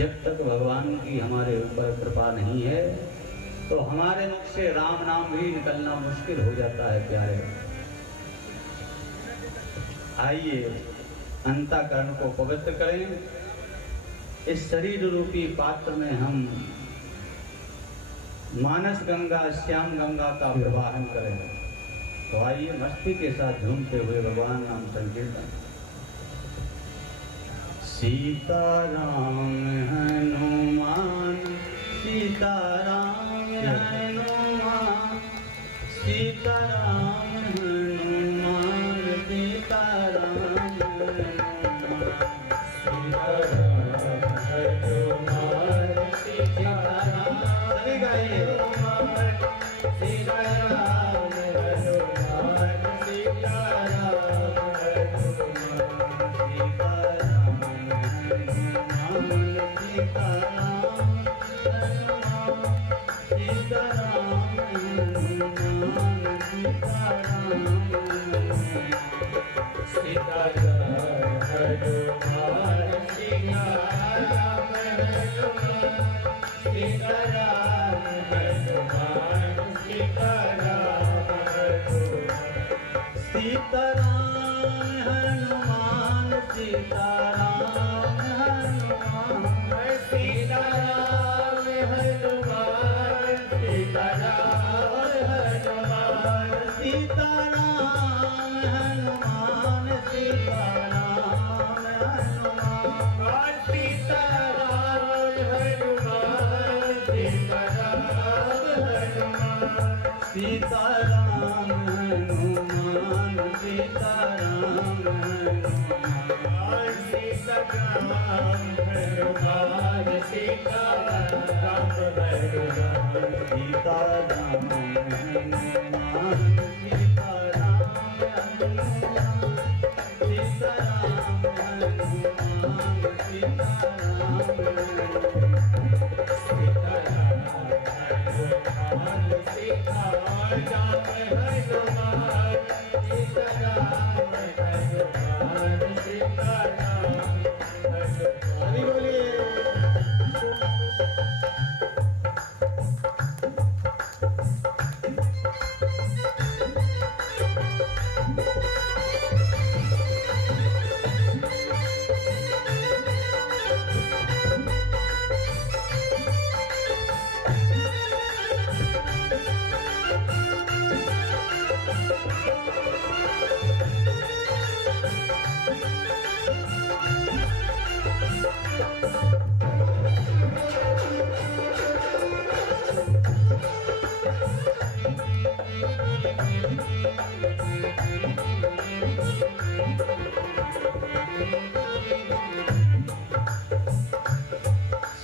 जब तक भगवान की हमारे ऊपर कृपा नहीं है तो हमारे मुख से राम नाम भी निकलना मुश्किल हो जाता है प्यारे। आइए अंतःकरण को पवित्र करें, इस शरीर रूपी पात्र में हम मानस गंगा श्याम गंगा का प्रवाहन करें। तो आइए मस्ती के साथ झूमते हुए भगवान नाम संकीर्तन। सीताराम हनुमान सीताराम हनुमान सीताराम हनुमान सीताराम सभी गाइए।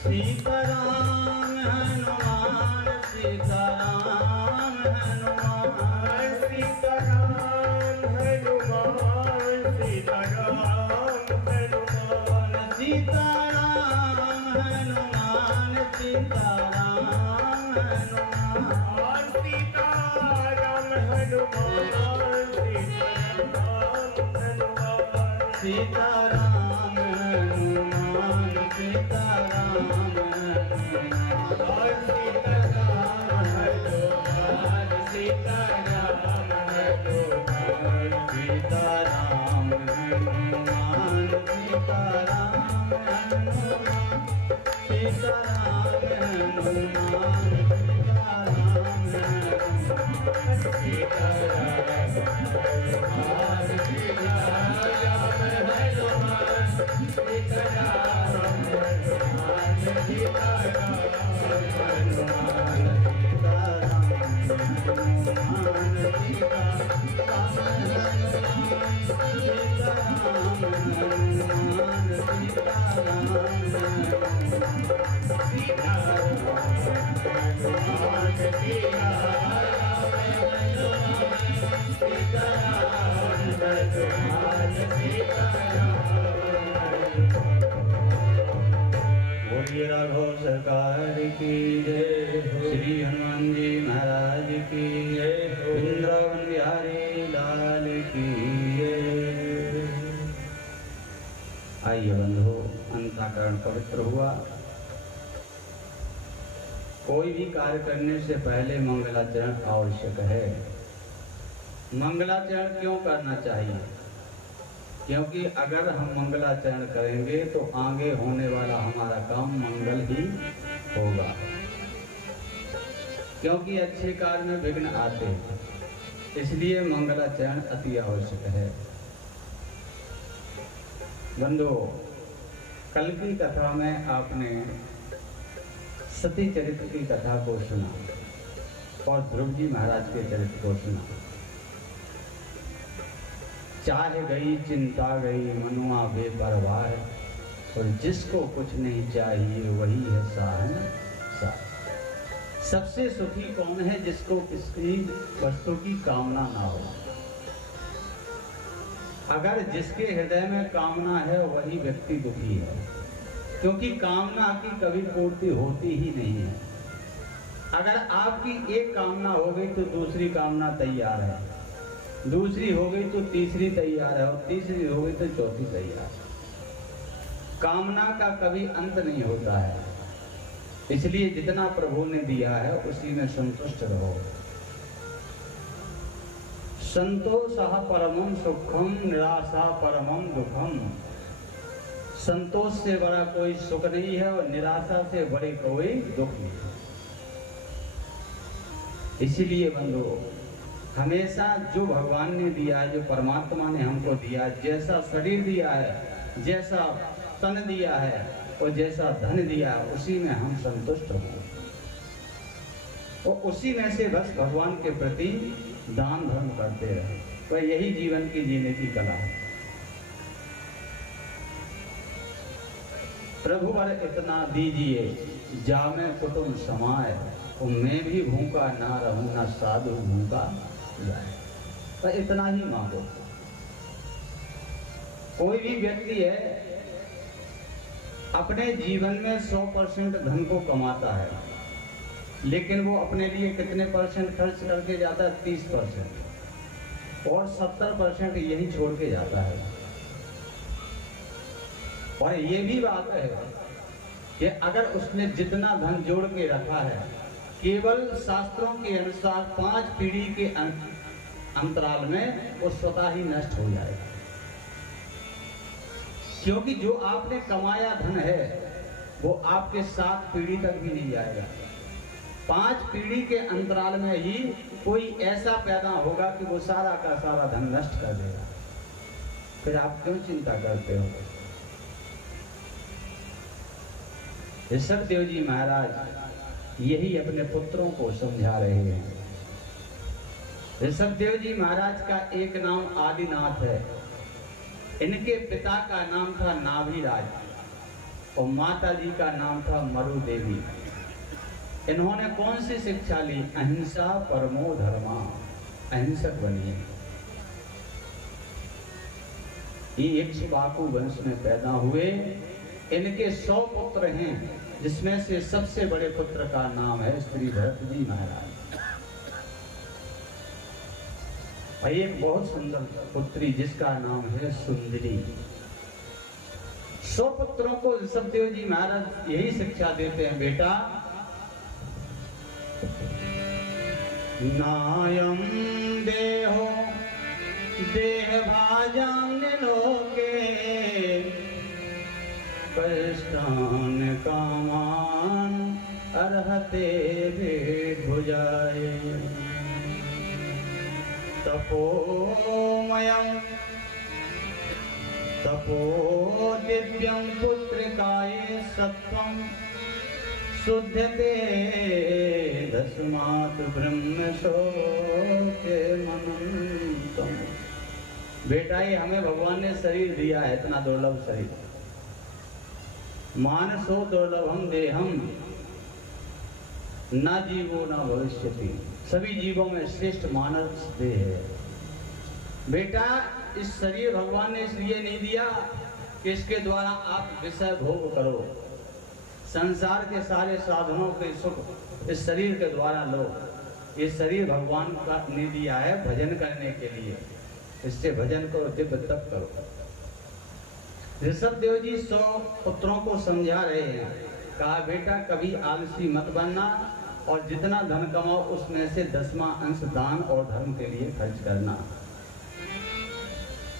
सीताराम राघव सरकार की जय, श्री हनुमान जी महाराज की जय, वृंदावन बिहारी लाल की जय। आइए बंधु, अंतःकरण पवित्र हुआ। कोई भी कार्य करने से पहले मंगलाचरण आवश्यक है। मंगलाचरण क्यों करना चाहिए? क्योंकि अगर हम मंगलाचरण करेंगे तो आगे होने वाला हमारा काम मंगल ही होगा। क्योंकि अच्छे कार्य में विघ्न आते हैं, इसलिए मंगलाचरण अति आवश्यक है। बंधु, कल की कथा में आपने सती चरित्र की कथा को सुना और ध्रुव जी महाराज के चरित्र को सुना। चाह गई चिंता गई मनुआ बेपरवाह, और जिसको कुछ नहीं चाहिए वही है शहंशाह। सबसे सुखी कौन है? जिसको किसी वस्तु की कामना ना हो। अगर जिसके हृदय में कामना है वही व्यक्ति दुखी है, क्योंकि कामना की कभी पूर्ति होती ही नहीं है। अगर आपकी एक कामना हो गई तो दूसरी कामना तैयार है, दूसरी हो गई तो तीसरी तैयार है, और तीसरी हो गई तो चौथी तैयार है। कामना का कभी अंत नहीं होता है। इसलिए जितना प्रभु ने दिया है उसी में संतुष्ट रहो। संतोषः परमं सुखम निराशा परमं दुखम। संतोष से बड़ा कोई सुख नहीं है और निराशा से बड़े कोई दुख नहीं है। इसीलिए बंधु, हमेशा जो भगवान ने दिया है, जो परमात्मा ने हमको दिया है, जैसा शरीर दिया है, जैसा तन दिया है और जैसा धन दिया है, उसी में हम संतुष्ट हों और उसी में से बस भगवान के प्रति दान धर्म करते रहे। तो यही जीवन की जीने की कला है। प्रभु वर इतना दीजिए जामे कुटुंब समाए, तो मैं भी भूखा ना रहूं ना साधु भूखा जाए। तो इतना ही मांगो। कोई भी व्यक्ति है अपने जीवन में 100% धन को कमाता है, लेकिन वो अपने लिए कितने परसेंट खर्च करके जाता है? 30%, और 70% यही छोड़ के जाता है। और ये भी बात है कि अगर उसने जितना धन जोड़ के रखा है, केवल शास्त्रों के अनुसार 5 पीढ़ी के अंतराल में वो स्वतः ही नष्ट हो जाएगा। क्योंकि जो आपने कमाया धन है वो आपके 7 पीढ़ी तक भी नहीं जाएगा। 5 पीढ़ी के अंतराल में ही कोई ऐसा पैदा होगा कि वो सारा का सारा धन नष्ट कर देगा। फिर आप क्यों चिंता करते हो? ऋषभदेव जी महाराज यही अपने पुत्रों को समझा रहे हैं। ऋषभदेव जी महाराज का एक नाम आदिनाथ है। इनके पिता का नाम था नाभिराज और माता जी का नाम था मरु देवी। इन्होंने कौन सी शिक्षा ली? अहिंसा परमो धर्मा, अहिंसक बनिए। ये इक्ष्वाकु वंश में पैदा हुए। इनके 100 पुत्र हैं, जिसमें से सबसे बड़े पुत्र का नाम है श्री भरत जी महाराज। और एक बहुत सुंदर पुत्री जिसका नाम है सुंदरी। 100 पुत्रों को ऋषभदेव जी महाराज यही शिक्षा देते हैं, बेटा नायम देहो देह भाजान लोके कष्टान कामान अर्हते भुजाए। तपोमयं तपो दिव्यं पुत्रकाये सत्वं शुद्धते दस्मात् ब्रह्म शोके मनन्तम्। बेटा, ये हमें भगवान ने शरीर दिया है, इतना दुर्लभ शरीर। मानसो दुर्लभम देहम न जीवो न भविष्यति। सभी जीवों में श्रेष्ठ मानस देह है। बेटा, इस शरीर भगवान ने इसलिए नहीं दिया कि इसके द्वारा आप विषय भोग करो। संसार के सारे साधनों के सुख इस शरीर के द्वारा लो। ये शरीर भगवान का ने दिया है भजन करने के लिए, इससे भजन करो, दिव्य तप करो। ऋषभ देव जी 100 पुत्रों को समझा रहे हैं। कहा बेटा कभी आलसी मत बनना और जितना धन कमाओ उसमें से 10वां अंश दान और धर्म के लिए खर्च करना।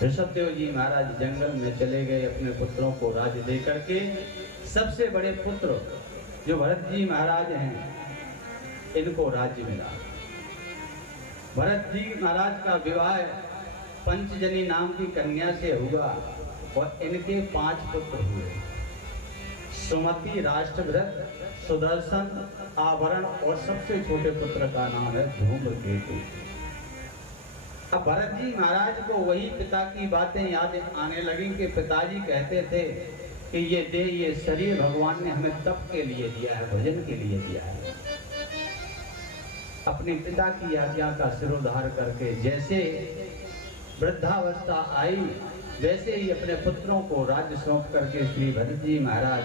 ऋषभ देव जी महाराज जंगल में चले गए अपने पुत्रों को राज्य दे करके। सबसे बड़े पुत्र जो भरत जी महाराज हैं, इनको राज्य मिला। भरत जी महाराज का विवाह पंचजनी नाम की कन्या से हुआ और इनके 5 पुत्र हुए। सुमति, राष्ट्रभृत, सुदर्शन, आभरण और सबसे छोटे पुत्र का नाम है धूम्रकेतु। अब भरत जी महाराज को वही पिता की बातें याद आने लगी कि पिताजी कहते थे कि ये शरीर भगवान ने हमें तप के लिए दिया है, भजन के लिए दिया है। अपने पिता की आज्ञा का सिरोधार करके जैसे वृद्धावस्था आई वैसे ही अपने पुत्रों को राज्य सौंप करके श्री भरत जी महाराज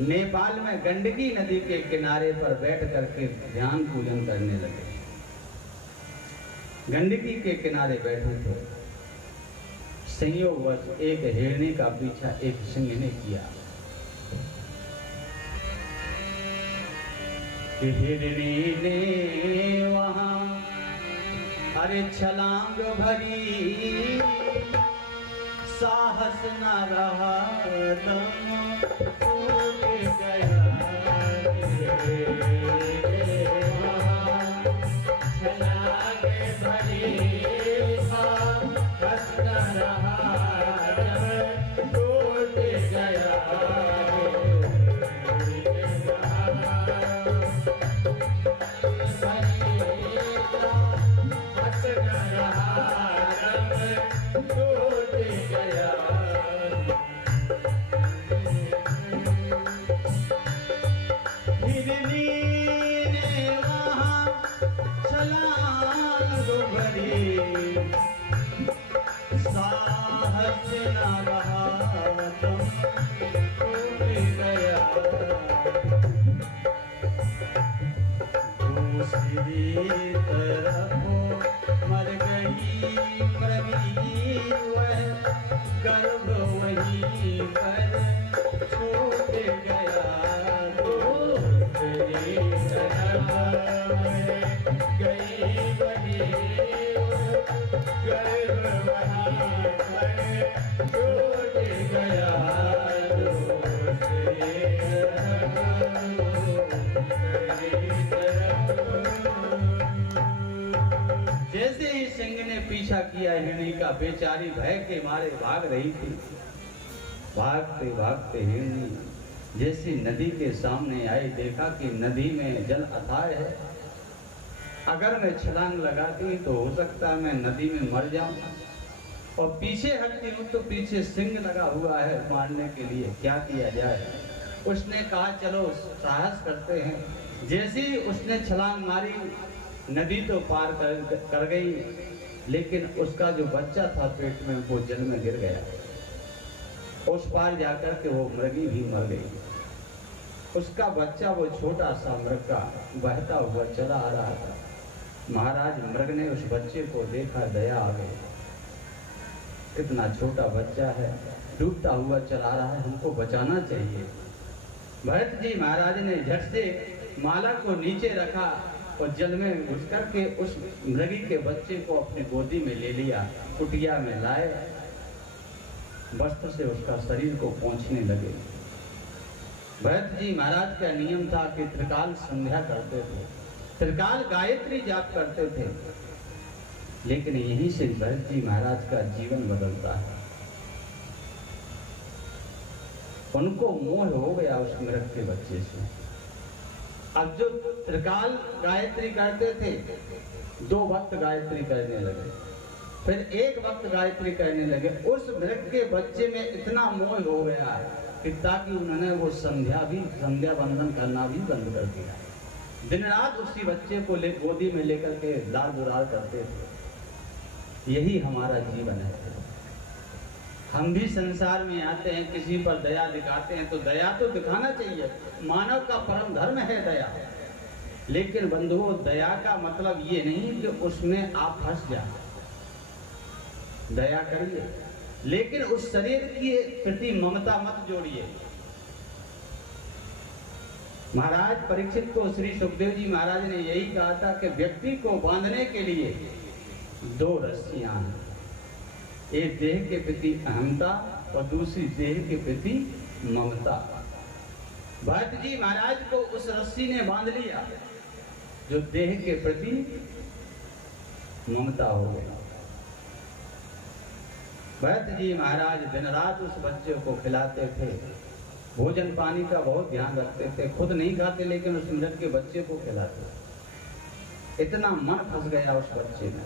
नेपाल में गंडकी नदी के किनारे पर बैठ करके ध्यान पूजन करने लगे। गंडकी के किनारे बैठे थे। संयोगवश एक हिरणी का पीछा एक सिंह ने किया। हिरणी ने वहां अरे छलांग भरी, साहस न रहा दम टूट गया। छलांग भरी, साहस न रहा दम टूट गया। मर गई मरगी वह गर्भ वहीं पर छूट गया। गई वही गर्भ वहीं पर छूट गया। जैसे ही सिंह ने पीछा किया हिरणी का, बेचारी भय के मारे भाग रही थी। भागते भागते हिरणी जैसी नदी के सामने आई, देखा कि नदी में जल अथाह है। अगर मैं छलांग लगाती तो हो सकता है मैं नदी में मर जाऊं, और पीछे हटती हूं तो पीछे सिंह लगा हुआ है मारने के लिए, क्या किया जाए। उसने कहा चलो साहस करते हैं। जैसे ही उसने छलांग मारी नदी तो पार कर गई, लेकिन उसका जो बच्चा था पेट में वो जल में गिर गया। उस पार जाकर के वो मृगी भी मर गई। उसका बच्चा वो छोटा सा मृग बहता हुआ चला आ रहा था। महाराज मृग ने उस बच्चे को देखा, दया आ गई। कितना छोटा बच्चा है, डूबता हुआ चला रहा है, हमको बचाना चाहिए। भरत जी महाराज ने झट से माला को नीचे रखा और जल में घुस करके उस मृगी के बच्चे को अपनी गोदी में ले लिया, कुटिया में लाए, वस्त्र से उसका शरीर को पोंछने लगे। भरत जी महाराज का नियम था कि त्रिकाल संध्या करते थे, त्रिकाल गायत्री जाप करते थे, लेकिन यहीं से भरत जी महाराज का जीवन बदलता है। उनको मोह हो गया उस मृग के बच्चे से। अब जो त्रिकाल गायत्री करते थे, 2 वक्त गायत्री करने लगे, फिर 1 वक्त गायत्री करने लगे। उस मृग के बच्चे में इतना मोह हो गया कि ताकि उन्होंने वो संध्या बंधन करना भी बंद कर दिया। दिन रात उसी बच्चे को गोदी में लेकर के लाड दुलार करते थे। यही हमारा जीवन है। हम भी संसार में आते हैं, किसी पर दया दिखाते हैं तो दया तो दिखाना चाहिए, मानव का परम धर्म है दया। लेकिन बंधुओं, दया का मतलब ये नहीं कि उसमें आप फंस जाए। दया करिए, लेकिन उस शरीर के प्रति ममता मत जोड़िए। महाराज परीक्षित को श्री सुखदेव जी महाराज ने यही कहा था कि व्यक्ति को बांधने के लिए 2 रस्सियां हैं, एक देह के प्रति अहमता और दूसरी देह के प्रति ममता। भरत जी महाराज को उस रस्सी ने बांध लिया जो देह के प्रति ममता हो गई। भरत जी महाराज दिन रात उस बच्चे को खिलाते थे, भोजन पानी का बहुत ध्यान रखते थे, खुद नहीं खाते लेकिन उस मृग के बच्चे को खिलाते। इतना मन फंस गया उस बच्चे में।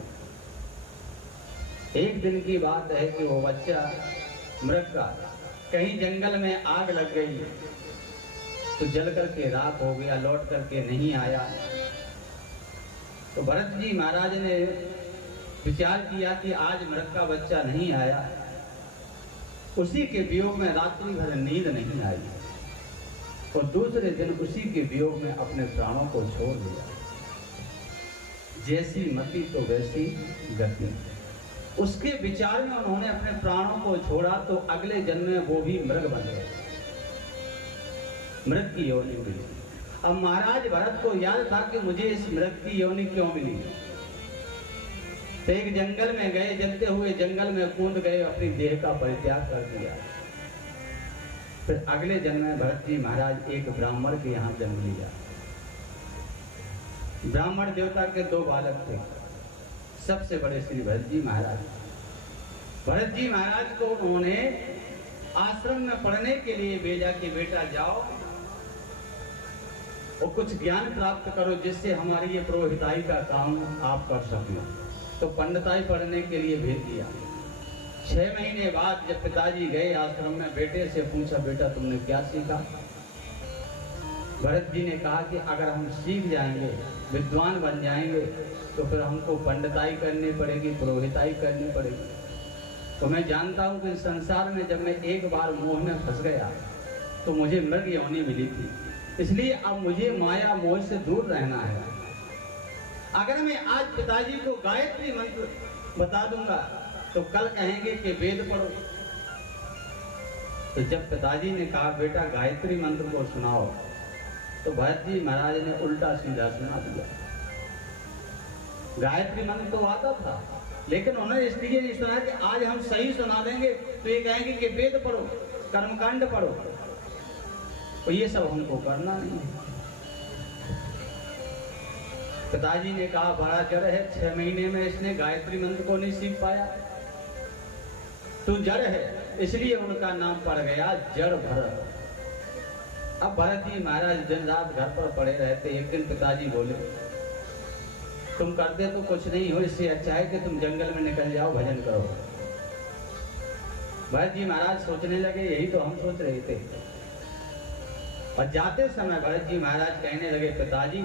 एक दिन की बात है कि वो बच्चा मृग का कहीं जंगल में आग लग गई तो जल करके राख हो गया, लौट करके नहीं आया। तो भरत जी महाराज ने विचार किया कि आज मृग का बच्चा नहीं आया, उसी के वियोग में रात्रि भर नींद नहीं आई और दूसरे दिन उसी के वियोग में अपने प्राणों को छोड़ दिया। जैसी मति तो वैसी गति। उसके विचार में उन्होंने अपने प्राणों को छोड़ा तो अगले जन्म में वो भी मृग बन गए, मृग की योनि मिली। अब महाराज भरत को याद था कि मुझे इस मृग की योनि क्यों मिली। तो एक जंगल में गए, जलते हुए जंगल में कूद गए, अपनी देह का परित्याग कर दिया। फिर अगले जन्म में भरत जी महाराज एक ब्राह्मण के यहाँ जन्म लिया। ब्राह्मण देवता के 2 बालक थे, सबसे बड़े श्री भरत जी महाराज। भरत जी महाराज को उन्होंने आश्रम में पढ़ने के लिए भेजा कि बेटा जाओ और कुछ ज्ञान प्राप्त करो जिससे हमारी ये पुरोहिताई का काम आप कर सकें। तो पंडिताई पढ़ने के लिए भेज दिया। 6 महीने बाद जब पिताजी गए आश्रम में, बेटे से पूछा बेटा तुमने क्या सीखा। भरत जी ने कहा कि अगर हम सीख जाएंगे, विद्वान बन जाएंगे तो फिर हमको पंडिताई करनी पड़ेगी, पुरोहिताई करनी पड़ेगी। तो मैं जानता हूं कि संसार में जब मैं एक बार मोह में फंस गया तो मुझे मृग योनि मिली थी, इसलिए अब मुझे माया मोह से दूर रहना है। अगर मैं आज पिताजी को गायत्री मंत्र बता दूंगा तो कल कहेंगे कि वेद पढ़ो। तो जब पिताजी ने कहा बेटा गायत्री मंत्र को सुनाओ, तो भरत जी महाराज ने उल्टा सीधा सुना दिया। गायत्री मंत्र तो आता था लेकिन उन्होंने इसलिए नहीं सुना कि आज हम सही सुना देंगे तो ये कहेंगे कि वेद पढ़ो, कर्मकांड पढ़ो, तो ये सब हमको करना नहीं है। पिताजी ने कहा बड़ा जड़ है, 6 महीने में इसने गायत्री मंत्र को नहीं सीख पाया, तू जड़ है, इसलिए उनका नाम पड़ गया जड़ भरत। अब भरत जी महाराज दिन रात घर पर पड़े रहते। एक दिन पिताजी बोले तुम करते तो कुछ नहीं हो, इससे अच्छा है कि तुम जंगल में निकल जाओ, भजन करो। भरत जी महाराज सोचने लगे यही तो हम सोच रहे थे। और जाते समय भरत जी महाराज कहने लगे पिताजी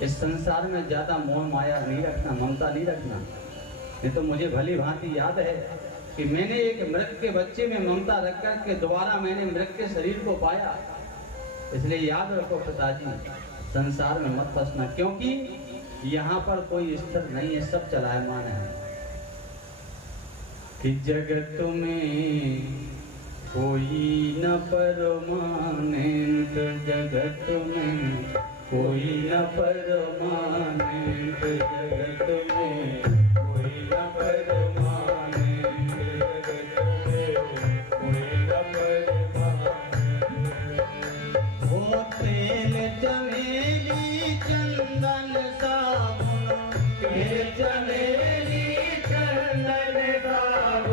इस संसार में ज्यादा मोह माया नहीं रखना, ममता नहीं रखना। नहीं तो मुझे भली भांति याद है कि मैंने एक मृग के बच्चे में ममता रख कर के दोबारा मैंने मृग के शरीर को पाया। इसलिए याद रखो पिताजी संसार में मत फंसना, क्योंकि यहाँ पर कोई स्थिर नहीं है, सब चलायमान है। कि जगत में कोई न परमानेंट, जगत में कोई न परमानेंट, जगत में